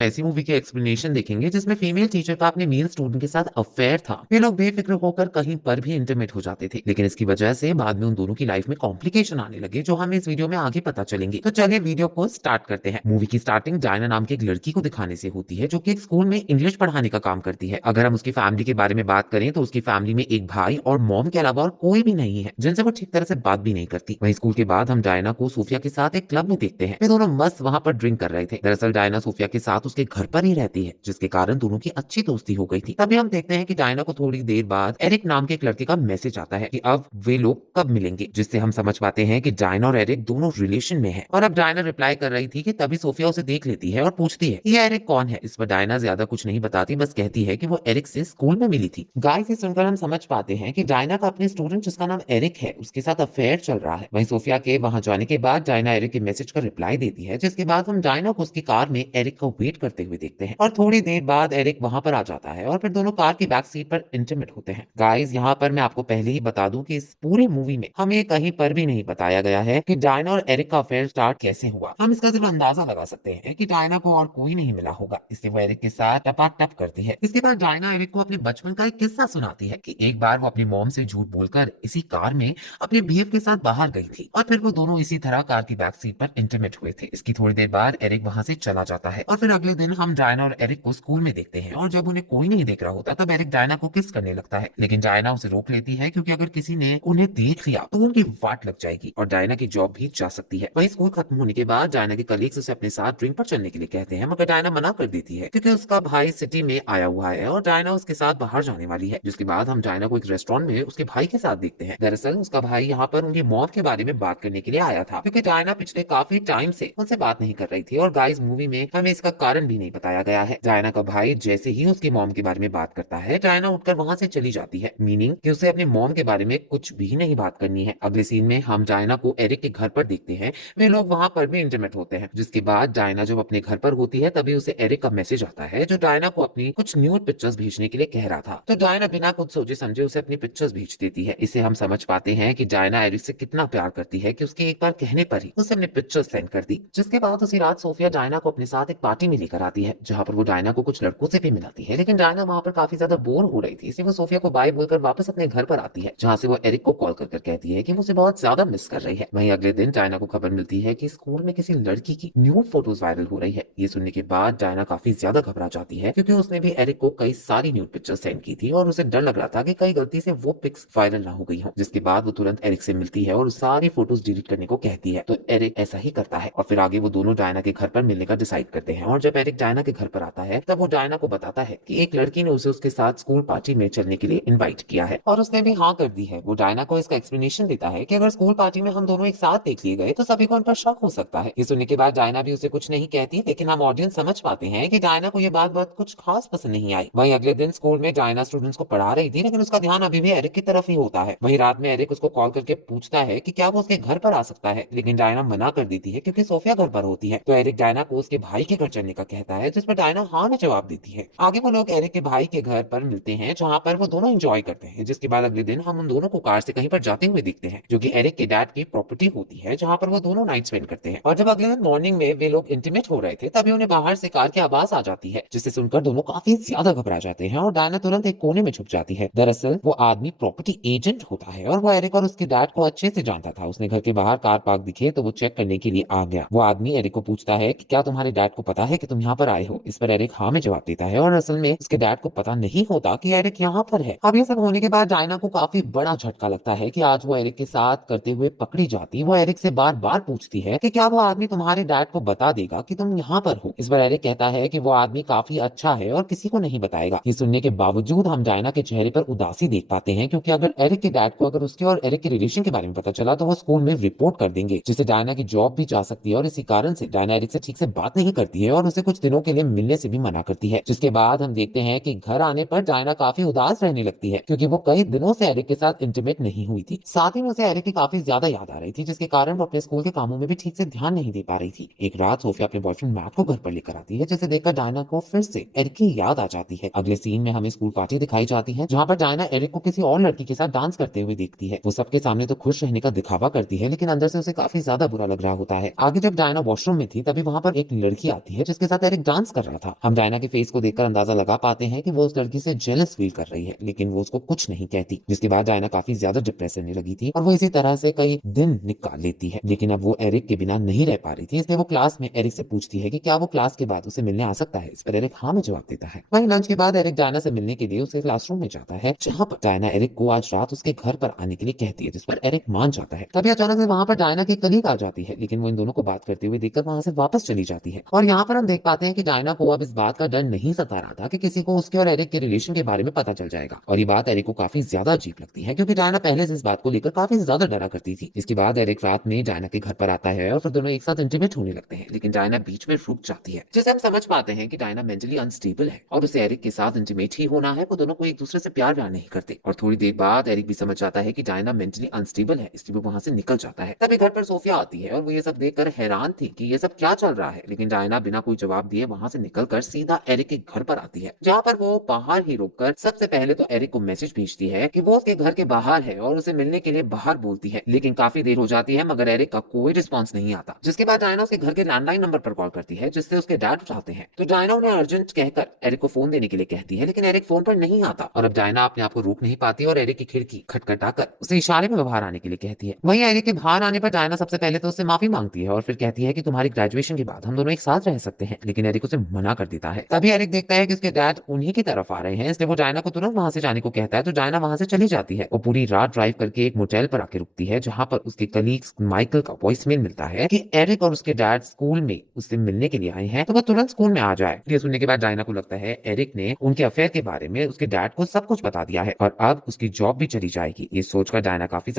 ऐसी मूवी की एक्सप्लेनेशन देखेंगे जिसमें फीमेल टीचर का अपने मेल स्टूडेंट के साथ अफेयर था। ये लोग बेफिक्र होकर कहीं पर भी इंटीमेट हो जाते थे, लेकिन इसकी वजह से बाद में उन दोनों की लाइफ में कॉम्प्लिकेशन आने लगे, जो हमें इस वीडियो में आगे पता चलेंगे। तो चलिए वीडियो को स्टार्ट करते हैं। मूवी की स्टार्टिंग डायना नाम की एक लड़की को दिखाने से होती है, जो कि एक स्कूल में इंग्लिश पढ़ाने का काम करती है। अगर हम उसकी फैमिली के बारे में बात करें तो उसकी फैमिली में एक भाई और मॉम के अलावा और कोई भी नहीं है, जिनसे वो ठीक तरह से बात भी नहीं करती। वहीं स्कूल के बाद हम डायना को सोफिया के साथ एक क्लब में देखते हैं। वे दोनों मस्त वहां पर ड्रिंक कर रहे थे। दरअसल डायना सोफिया के साथ उसके घर पर ही रहती है, जिसके कारण दोनों की अच्छी दोस्ती हो गई थी। तभी हम देखते हैं कि डायना को थोड़ी देर बाद एरिक नाम के एक लड़के का मैसेज आता है कि अब वे लोग कब मिलेंगे, जिससे हम समझ पाते हैं कि डायना और एरिक दोनों रिलेशन में है। और अब डायना रिप्लाई कर रही थी कि तभी सोफिया उसे देख लेती है और पूछती है ये एरिक कौन है। इस पर डायना ज्यादा कुछ नहीं बताती, बस कहती है कि वो एरिक से स्कूल में मिली थी। गाइस, ये सुनकर हम समझ पाते हैं कि डायना का अपने स्टूडेंट जिसका नाम एरिक है उसके साथ अफेयर चल रहा है। वहीं सोफिया के वहां जाने के बाद डायना एरिक के मैसेज का रिप्लाई देती है, जिसके बाद हम डायना को उसकी कार में एरिक का वेट करते हुए देखते हैं। और थोड़ी देर बाद एरिक वहां पर आ जाता है और फिर दोनों कार की बैक सीट पर इंटीमेट होते हैं। गाइस, यहाँ पर मैं आपको पहले ही बता दूं कि इस पूरी मूवी में हमें कहीं पर भी नहीं बताया गया है कि डायना और एरिक का अफेयर स्टार्ट कैसे हुआ। हम इसका सिर्फ अंदाजा लगा सकते हैं कि डायना को और कोई नहीं मिला होगा, इसलिए वो एरिक के साथ टपाटप करती है। इसके बाद डायना एरिक को अपने बचपन का एक किस्सा सुनाती है कि एक बार वो अपनी मॉम से झूठ बोलकर इसी कार में अपने बीएफ के साथ बाहर गई थी और फिर वो दोनों इसी तरह कार की बैक सीट पर इंटीमेट हुए थे। इसकी थोड़ी देर बाद एरिक वहां से चला जाता है और फिर अगले दिन हम डायना और एरिक को स्कूल में देखते हैं। और जब उन्हें कोई नहीं देख रहा होता तब एरिक डायना को किस करने लगता है, लेकिन डायना उसे रोक लेती है, क्योंकि अगर किसी ने उन्हें देख लिया तो उनकी वाट लग जाएगी और डायना की जॉब भी जा सकती है। वहीं स्कूल खत्म होने के बाद डायना के कलीग्स उसे अपने साथ ड्रिंक पर चलने के लिए कहते हैं, मगर डायना मना कर देती है क्योंकि उसका भाई सिटी में आया हुआ है और डायना उसके साथ बाहर जाने वाली है। जिसके बाद हम डायना को एक रेस्टोरेंट में उसके भाई के साथ देखते हैं। दरअसल उसका भाई यहाँ पर उनकी मौत के बारे में बात करने के लिए आया था, क्योंकि डायना पिछले काफी टाइम से उनसे बात नहीं कर रही थी। और गाइस, मूवी में हमें इसका कारण भी नहीं बताया गया है। डायना का भाई जैसे ही उसकी मॉम के बारे में बात करता है, डायना उठकर वहां से चली जाती है, मीनिंग कि उसे अपने मॉम के बारे में कुछ भी नहीं बात करनी है। अगले सीन में हम डायना को एरिक के घर पर देखते हैं। वे लोग वहां पर भी इंटीमेट होते हैं। जिसके बाद डायना जब अपने घर पर होती है तभी उसे एरिक का मैसेज आता है, जो डायना को अपनी कुछ न्यूड पिक्चर्स भेजने के लिए कह रहा था। तो डायना बिना कुछ सोचे समझे उसे अपनी पिक्चर्स भेज देती है। इससे हम समझ पाते हैं कि डायना एरिक से कितना प्यार करती है कि उसके एक बार कहने पर ही उसे अपनी पिक्चर्स सेंड कर दी। जिसके बाद उसी रात सोफिया डायना को अपने साथ एक पार्टी में लेकर आती है, जहां पर वो डायना को कुछ लड़कों से भी मिलाती है। लेकिन डायना वहां पर काफी ज्यादा बोर हो रही थी, इसलिए वो सोफिया को बाय बोलकर वापस अपने घर पर आती है, जहां से वो एरिक को कॉल कर कहती है कि वो उसे बहुत ज्यादा मिस कर रही है। वहीं अगले दिन डायना को खबर मिलती है कि स्कूल में किसी लड़की की न्यूड फोटोज वायरल हो रही है। ये सुनने के बाद डायना काफी ज्यादा घबरा जाती है, क्योंकि उसने भी एरिक को कई सारी न्यूड पिक्चर सेंड की थी और उसे डर लग रहा था कि कहीं गलती से वो पिक्स वायरल ना हो गई हो। जिसके बाद वो तुरंत एरिक से मिलती है और सारी फोटोज डिलीट करने को कहती है। तो एरिक ऐसा ही करता है और फिर आगे वो दोनों डायना के घर पर मिलने का डिसाइड करते हैं। और जब एरिक डायना के घर पर आता है तब वो डायना को बताता है कि एक लड़की ने उसे उसके साथ स्कूल पार्टी में चलने के लिए इन्वाइट किया है और उसने भी हाँ कर दी है। वो डायना को इसका एक्सप्लेनेशन देता है कि अगर स्कूल पार्टी में हम दोनों एक साथ देख लिए गए तो सभी को उन पर शक हो सकता है। ये सुनने के बाद डायना भी उसे कुछ नहीं कहती, लेकिन हम ऑडियंस समझ पाते हैं कि डायना को ये बात बहुत कुछ खास पसंद नहीं आई। वहीं अगले दिन स्कूल में डायना स्टूडेंट्स को पढ़ा रही थी, लेकिन उसका ध्यान अभी भी एरिक की तरफ ही होता है। वहीं रात में एरिक उसको कॉल करके पूछता है कि क्या वो उसके घर पर आ सकता है, लेकिन डायना मना कर देती है क्योंकि सोफिया घर पर होती है। तो एरिक डायना को उसके भाई के घर चलने का कहता है, जिस पर डायना हाँ में जवाब देती है। आगे वो लोग एरिक के भाई के घर पर मिलते हैं, जहाँ पर वो दोनों एंजॉय करते हैं। जिसके बाद अगले दिन हम उन दोनों को कार से कहीं पर जाते हुए देखते हैं, जो कि एरिक के डैड की प्रॉपर्टी होती है, जहाँ पर वो दोनों नाइट स्पेंड करते हैं। और जब अगले दिन मॉर्निंग में वे लोग इंटीमेट हो रहे थे तभी उन्हें बाहर से कार की आवाज आ जाती है, जिसे सुनकर दोनों काफी ज्यादा घबरा जाते हैं और डायना तुरंत एक कोने में छुप जाती है। दरअसल वो आदमी प्रॉपर्टी एजेंट होता है और वो एरिक और उसके डैड को अच्छे से जानता था। उसने घर के बाहर कार पार्क दिखे तो वो चेक करने के लिए आ गया। वो आदमी एरिक को पूछता है कि क्या तुम्हारे डैड को पता है कि तुम यहाँ पर आए हो। इस पर एरिक हाँ में जवाब देता है और असल में उसके डैड को पता नहीं होता कि एरिक यहाँ पर है। अब ये सब होने के बाद डायना को काफी बड़ा झटका लगता है कि आज वो एरिक के साथ करते हुए पकड़ी जाती। वो एरिक से बार बार पूछती है कि क्या वो आदमी तुम्हारे डैड को बता देगा कि तुम यहाँ पर हो। इस पर एरिक कहता है कि वो आदमी काफी अच्छा है और किसी को नहीं बताएगा। ये सुनने के बावजूद हम डायना के चेहरे पर उदासी देख पाते हैं, क्योंकि अगर एरिक के डैड को अगर उसके और एरिक के रिलेशन के बारे में पता चला तो वो स्कूल में रिपोर्ट कर देंगे, जिससे डायना की जॉब भी जा सकती है। और इसी कारण से डायना एरिक से ठीक से बात नहीं करती है और उसे कुछ दिनों के लिए मिलने से भी मना करती है। जिसके बाद हम देखते हैं कि घर आने पर डायना काफी उदास रहने लगती है, क्योंकि वो कई दिनों से एरिक के साथ इंटीमेट नहीं हुई थी। साथ ही में उसे एरिक की काफी ज्यादा याद आ रही थी, जिसके कारण वो अपने स्कूल के कामों में भी ठीक से ध्यान नहीं दे पा रही थी। एक रात सोफिया अपने बॉयफ्रेंड मैट को घर पर लेकर आती है, जिसे देखकर डायना को फिर से एरिक की याद आ जाती है। अगले सीन में हमें स्कूल पार्टी दिखाई जाती है, जहाँ पर डायना एरिक को किसी और लड़की के साथ डांस करते हुए देखती है। वो सबके सामने तो खुश रहने का दिखावा करती है, लेकिन अंदर से उसे काफी ज्यादा बुरा लग रहा होता है। आगे जब डायना वॉशरूम में थी तभी वहां पर एक लड़की आती है, जिसके जिसके साथ एरिक डांस कर रहा था। हम डायना के फेस को देखकर अंदाजा लगा पाते हैं कि वो उस लड़की से जेलस फील कर रही है, लेकिन वो उसको कुछ नहीं कहती। जिसके बाद डायना काफी ज्यादा डिप्रेस रहने लगी थी और वो इसी तरह से कई दिन निकाल लेती है। लेकिन अब वो एरिक के बिना नहीं रह पा रही थी, इसलिए वो क्लास में एरिक से पूछती है कि क्या वो क्लास के बाद उसे मिलने आ सकता है। इस पर एरिक हाँ में जवाब देता है। वहीं लंच के बाद एरिक डायना से मिलने के लिए उसके क्लासरूम में जाता है, जहाँ पर डायना एरिक को आज रात उसके घर पर आने के लिए कहती है, जिस पर एरिक मान जाता है। तभी अचानक से वहां पर डायना की कलीग आ जाती है, लेकिन वो इन दोनों को बात करते हुए देखकर वहां से वापस चली जाती है। और यहाँ पर हम देख पाते हैं कि डायना को अब इस बात का डर नहीं सता रहा था कि किसी को उसके और एरिक के रिलेशन के बारे में पता चल जाएगा। और ये बात एरिक को काफी ज्यादा अजीब लगती है, क्योंकि डायना पहले से इस बात को लेकर काफी ज्यादा डरा करती थी। इसके बाद एरिक रात में डायना के घर पर आता है और फिर दोनों एक साथ इंटीमेट होने लगते हैं, लेकिन डायना बीच में रुक जाती है, जिसे हम समझ पाते हैं कि डायना मेंटली अनस्टेबल है और उसे एरिक के साथ इंटीमेट ही होना है। वो दोनों को एक दूसरे से प्यार नहीं करते। और थोड़ी देर बाद एरिक भी समझ जाता है कि डायना मेंटली अनस्टेबल है, इसलिए वो वहां से निकल जाता है। तभी घर पर सोफिया आती है और वो ये सब देखकर हैरान थी कि ये सब क्या चल रहा है, लेकिन डायना बिना कोई जवाब दिए वहां से निकलकर सीधा एरिक के घर पर आती है, जहाँ पर वो बाहर ही रुककर सबसे पहले तो एरिक को मैसेज भेजती है कि वो उसके घर के बाहर है और उसे मिलने के लिए बाहर बोलती है। लेकिन काफी देर हो जाती है मगर एरिक का कोई रिस्पॉन्स नहीं आता। जिसके बाद डायना उसके घर के लैंडलाइन नंबर पर कॉल करती है, जिससे उसके डैड उठाते हैं। तो डायना उन्हें अर्जेंट कहकर एरिक को फोन देने के लिए कहती है, लेकिन एरिक फोन पर नहीं आता। और अब डायना अपने आप को रोक नहीं पाती और एरिक की खिड़की खटखटाकर उसे इशारे में बाहर आने के लिए कहती है। वहीं एरिक के बाहर आने पर डायना सबसे पहले तो उससे माफी मांगती है और फिर कहती है कि तुम्हारी ग्रेजुएशन के बाद हम दोनों एक साथ रह सकते हैं, लेकिन एरिक उसे मना कर देता है। तभी एरिक देखता है कि उसके डैड उन्हीं की तरफ आ रहे हैं, इसलिए वो डायना को तुरंत वहां से जाने को कहता है। तो डायना वहां से चली जाती है। वो पूरी रात ड्राइव करके एक मोटेल पर आके रुकती है, जहां पर उसके कलीग्स माइकल का वॉइसमेल मिलता है कि एरिक और उसके डैड स्कूल में उससे मिलने के लिए आए हैं, तो वो तुरंत स्कूल में आ जाए। ये सुनने के बाद डायना को लगता है एरिक ने उनके अफेयर के बारे में उसके डैड को सब कुछ बता दिया है और अब उसकी जॉब भी चली जाएगी। ये सोचकर डायना काफी